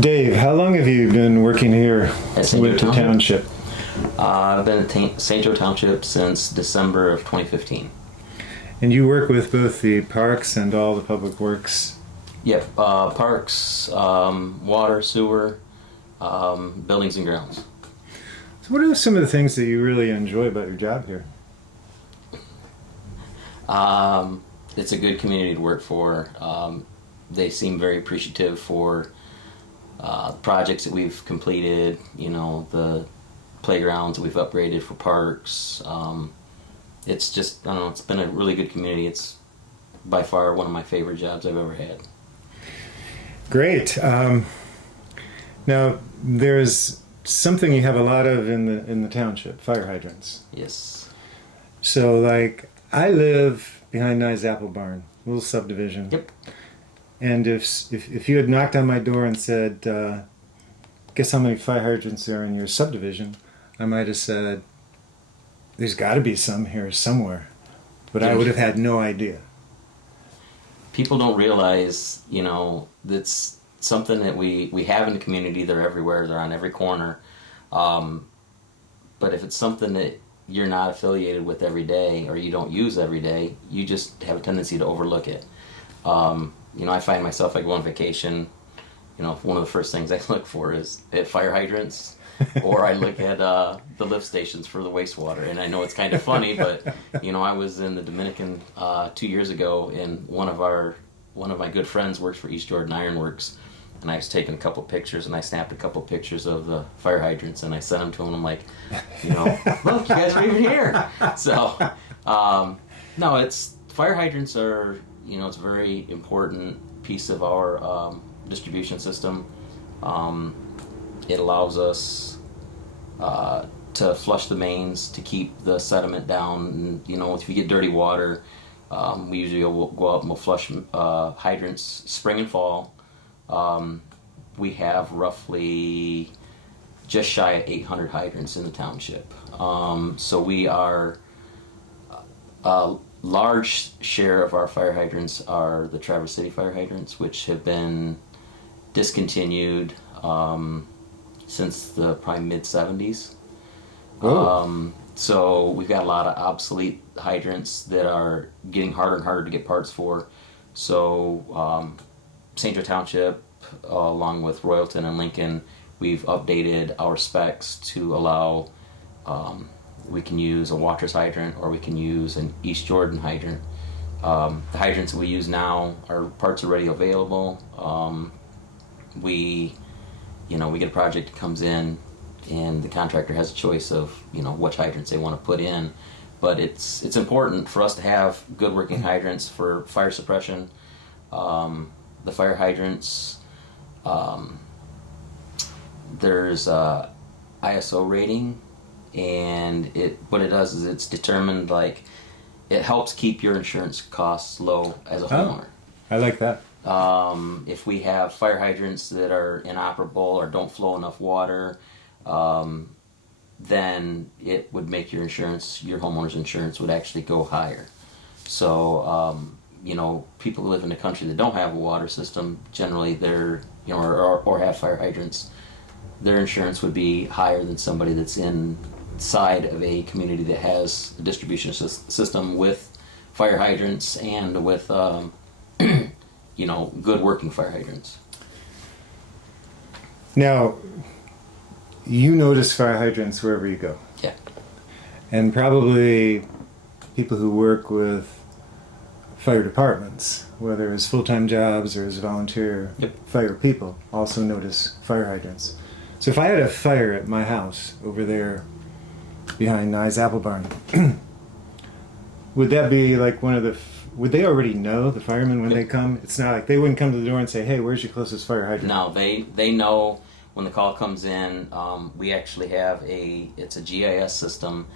Dave, how long have you been working here At St. with Joe the township? I've been at St. Joe Township since December of 2015. And you work with both the parks and all the public works. Yep, parks, water, sewer, buildings and grounds. So what are some of the things that you really enjoy about your job here? It's a good community to work for. They seem very appreciative for projects that we've completed, the playgrounds that we've upgraded for parks. It's just, I don't know, it's been a really good community. It's by far one of my favorite jobs I've ever had. Great. Now, there's something you have a lot of in the township, fire hydrants. Yes. So, like, I live behind Nye's Apple Barn, little subdivision. Yep. And if you had knocked on my door and said, guess how many fire hydrants are in your subdivision, I might have said, there's got to be some here somewhere. But I would have had no idea. People don't realize, that's something that we have in the community. They're everywhere. They're on every corner. But if it's something that you're not affiliated with every day or you don't use every day, you just have a tendency to overlook it. I find myself, I go on vacation, one of the first things I look for is at fire hydrants, or I look at the lift stations for the wastewater. And I know it's kind of funny, but I was in the Dominican 2 years ago, and one of my good friends works for East Jordan Iron Works, and I was taking a couple pictures, and I snapped a couple pictures of the fire hydrants, and I sent them to him. And I'm like, look, you guys are even here. So, no, it's fire hydrants are it's a very important piece of our distribution system. It allows us to flush the mains, to keep the sediment down. And, if you get dirty water, we usually will go out and we'll flush hydrants spring and fall. We have roughly just shy of 800 hydrants in the township. So we are a large share of our fire hydrants are the Traverse City fire hydrants, which have been discontinued since the probably mid-70s. So we've got a lot of obsolete hydrants that are getting harder and harder to get parts for. So St. Joe Township, along with Royalton and Lincoln, we've updated our specs to allow we can use a Watrous hydrant or we can use an East Jordan hydrant. The hydrants that we use now are parts already available. We get a project that comes in, and the contractor has a choice of which hydrants they want to put in. But it's important for us to have good working hydrants for fire suppression. The fire hydrants, there's a ISO rating, and what it does is it's determined, like, it helps keep your insurance costs low as a homeowner. I like that. If we have fire hydrants that are inoperable or don't flow enough water, then it would make your homeowner's insurance would actually go higher. So, people who live in a country that don't have a water system, generally they're, or have fire hydrants, their insurance would be higher than somebody that's inside of a community that has a distribution system with fire hydrants and with, good working fire hydrants. Now, you notice fire hydrants wherever you go. Yeah. And probably people who work with fire departments, whether as full-time jobs or as volunteer fire people, also notice fire hydrants. So if I had a fire at my house over there behind Nye's Apple Barn, would that be like would they already know, the firemen, when they come? It's not like they wouldn't come to the door and say, hey, where's your closest fire hydrant? No, they know when the call comes in. We actually have it's a GIS system,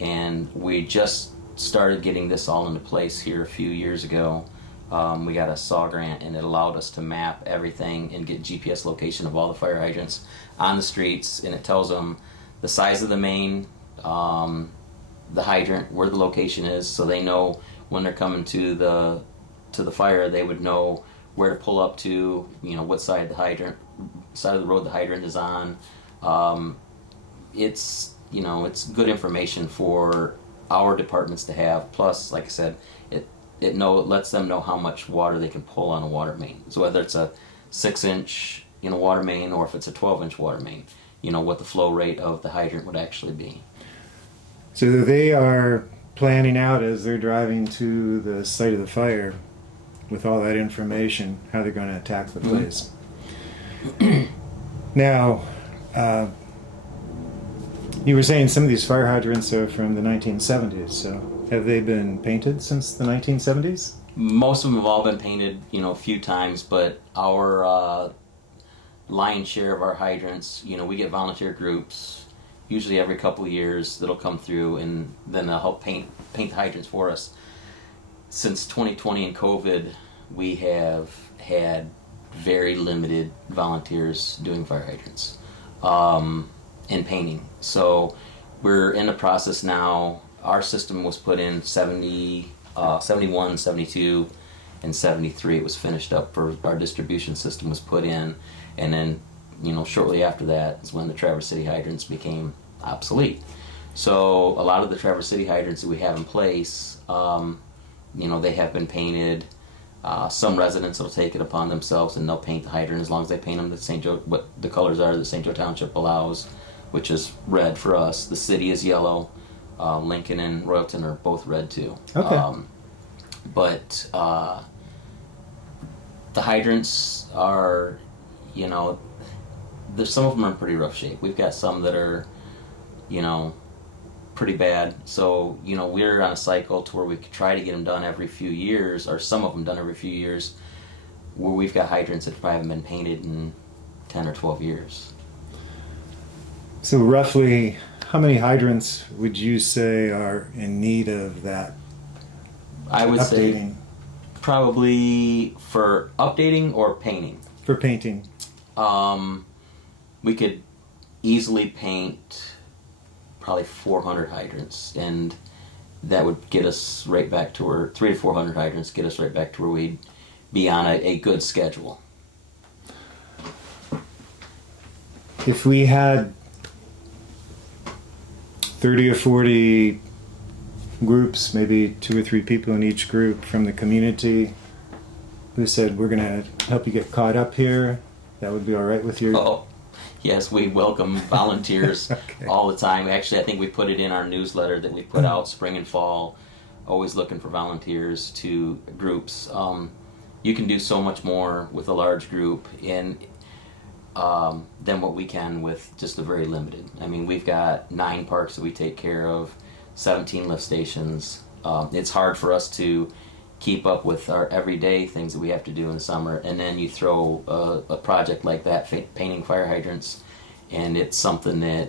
and we just started getting this all into place here a few years ago. We got a SAW grant, and it allowed us to map everything and get GPS location of all the fire hydrants on the streets, and it tells them the size of the main, the hydrant, where the location is, so they know when they're coming to the fire, they would know where to pull up to, what side of the hydrant side of the road the hydrant is on. It's, it's good information for our departments to have. Plus, like I said, it lets them know how much water they can pull on a water main. So whether it's a 6-inch water main or if it's a 12-inch water main, what the flow rate of the hydrant would actually be. So they are planning out as they're driving to the site of the fire with all that information how they're going to attack the place. Now, you were saying some of these fire hydrants are from the 1970s, so have they been painted since the 1970s? Most of them have all been painted, a few times, but our lion's share of our hydrants, we get volunteer groups, usually every couple of years, that'll come through and then they'll help paint the hydrants for us. Since 2020 and COVID, we have had very limited volunteers doing fire hydrants and painting. So we're in the process now. Our system was put in 71, 72, and 73. It was finished up for our distribution system was put in, and then shortly after that is when the Traverse City hydrants became obsolete. So a lot of the Traverse City hydrants that we have in place, they have been painted. Some residents will take it upon themselves and they'll paint the hydrant as long as they paint them what the colors are that St. Joe Township allows, which is red for us. The city is yellow. Lincoln and Royalton are both red too. Okay. But the hydrants are, there's some of them are in pretty rough shape. We've got some that are, pretty bad. So, we're on a cycle to where we could try to get them done every few years, or some of them done every few years, where we've got hydrants that probably haven't been painted in 10 or 12 years. So roughly, how many hydrants would you say are in need of that I would updating? say probably for updating or painting. For painting. We could easily paint probably 400 hydrants, and that would get us right back to where 300 to 400 hydrants get us right back to where we'd be on a good schedule. If we had 30 or 40 groups, maybe 2 or 3 people in each group from the community who said, we're going to help you get caught up here, that would be all right with you? Oh, yes, we welcome volunteers Okay. all the time. Actually, I think we put it in our newsletter that we put out spring and fall, always looking for volunteers to groups. You can do so much more with a large group than what we can with just a very limited. I mean, we've got 9 parks that we take care of, 17 lift stations. It's hard for us to keep up with our everyday things that we have to do in the summer, and then you throw a project like that, painting fire hydrants, and it's something that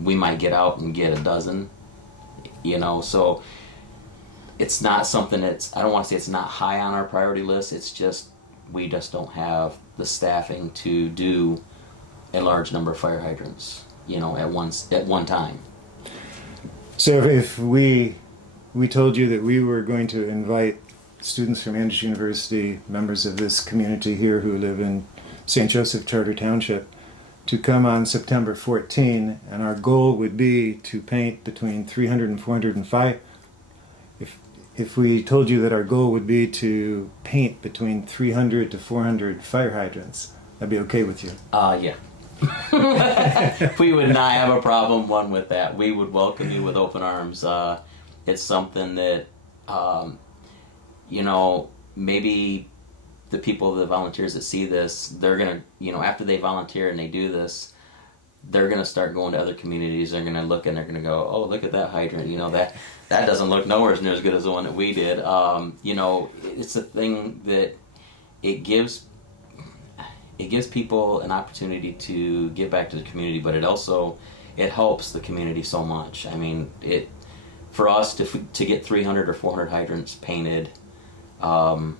we might get out and get a dozen, so it's not something that's, I don't want to say it's not high on our priority list. It's just we just don't have the staffing to do a large number of fire hydrants at one time. So if we told you that we were going to invite students from Andrews University, members of this community here who live in St. Joseph Charter Township, to come on September 14, and our goal would be to paint between 300 and 405. If we told you that our goal would be to paint between 300 to 400 fire hydrants, that'd be okay with you? Yeah. We would not have a problem with that. We would welcome you with open arms. It's something that, maybe the people, the volunteers that see this, they're going to, after they volunteer and they do this, they're going to start going to other communities. They're going to look and they're going to go, oh, look at that hydrant. That doesn't look nowhere near as good as the one that we did. It's a thing that it gives people an opportunity to give back to the community, but it helps the community so much. I mean, for us to get 300 or 400 hydrants painted, you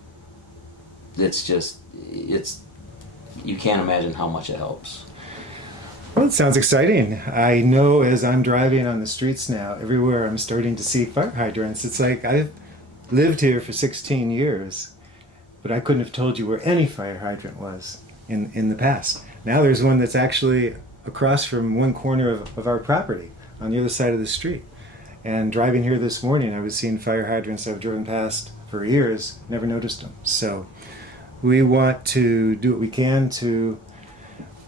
can't imagine how much it helps. Well, it sounds exciting. I know as I'm driving on the streets now, everywhere I'm starting to see fire hydrants. It's like I've lived here for 16 years, but I couldn't have told you where any fire hydrant was. in the past. Now there's one that's actually across from one corner of our property on the other side of the street. And driving here this morning, I was seeing fire hydrants I've driven past for years, never noticed them. So we want to do what we can to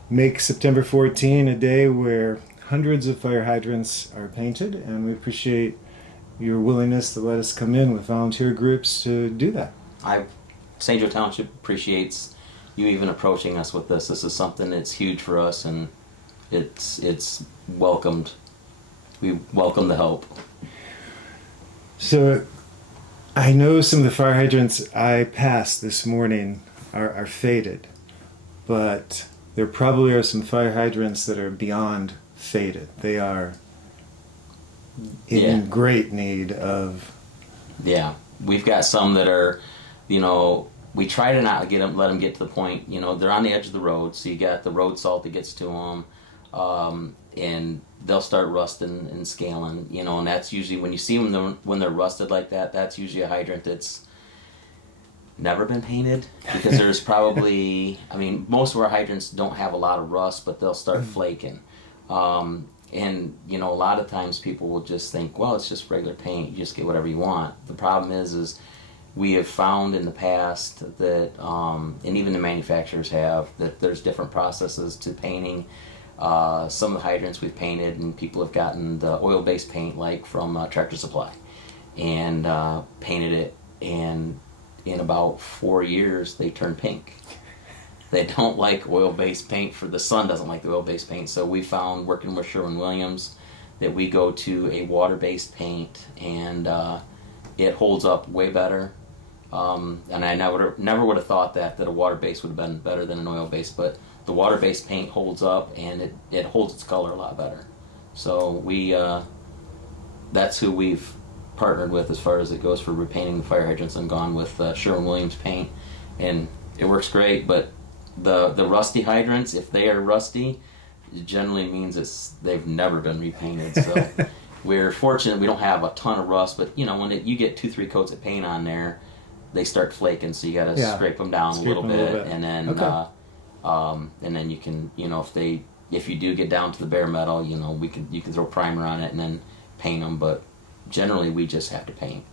make September 14 a day where hundreds of fire hydrants are painted, and we appreciate your willingness to let us come in with volunteer groups to do that. St. Joe Township appreciates you even approaching us with this. This is something that's huge for us, and it's welcomed. We welcome the help. So I know some of the fire hydrants I passed this morning are faded, but there probably are some fire hydrants that are beyond faded. They are in great need of... Yeah, we've got some that are, we try to not let them get to the point, they're on the edge of the road, so you got the road salt that gets to them, and they'll start rusting and scaling, and that's usually, when you see them when they're rusted like that, that's usually a hydrant that's never been painted, because there's probably, most of our hydrants don't have a lot of rust, but they'll start flaking. And a lot of times people will just think, well, it's just regular paint, you just get whatever you want. The problem is we have found in the past that, and even the manufacturers have, that there's different processes to painting. Some of the hydrants we've painted, and people have gotten the oil-based paint, like from Tractor Supply, and painted it, and in about 4 years they turn pink. They don't like oil-based paint. The sun doesn't like the oil-based paint, so we found, working with Sherwin-Williams, that we go to a water-based paint, and it holds up way better. And I never would have thought that a water-based would have been better than an oil-based, but the water-based paint holds up, and it holds its color a lot better. So that's who we've partnered with as far as it goes for repainting the fire hydrants, and gone with Sherwin-Williams paint, and it works great. But the rusty hydrants, if they are rusty, it generally means they've never been repainted. So we're fortunate we don't have a ton of rust, but when you get 2-3 coats of paint on there, they start flaking, so you got to scrape them down a little bit, and then and then you can, if you do get down to the bare metal, you can throw primer on it and then paint them, but generally we just have to paint.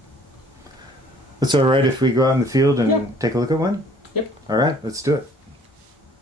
It's all right if we go out in the field and take a look at one? Yep. All right, let's do it.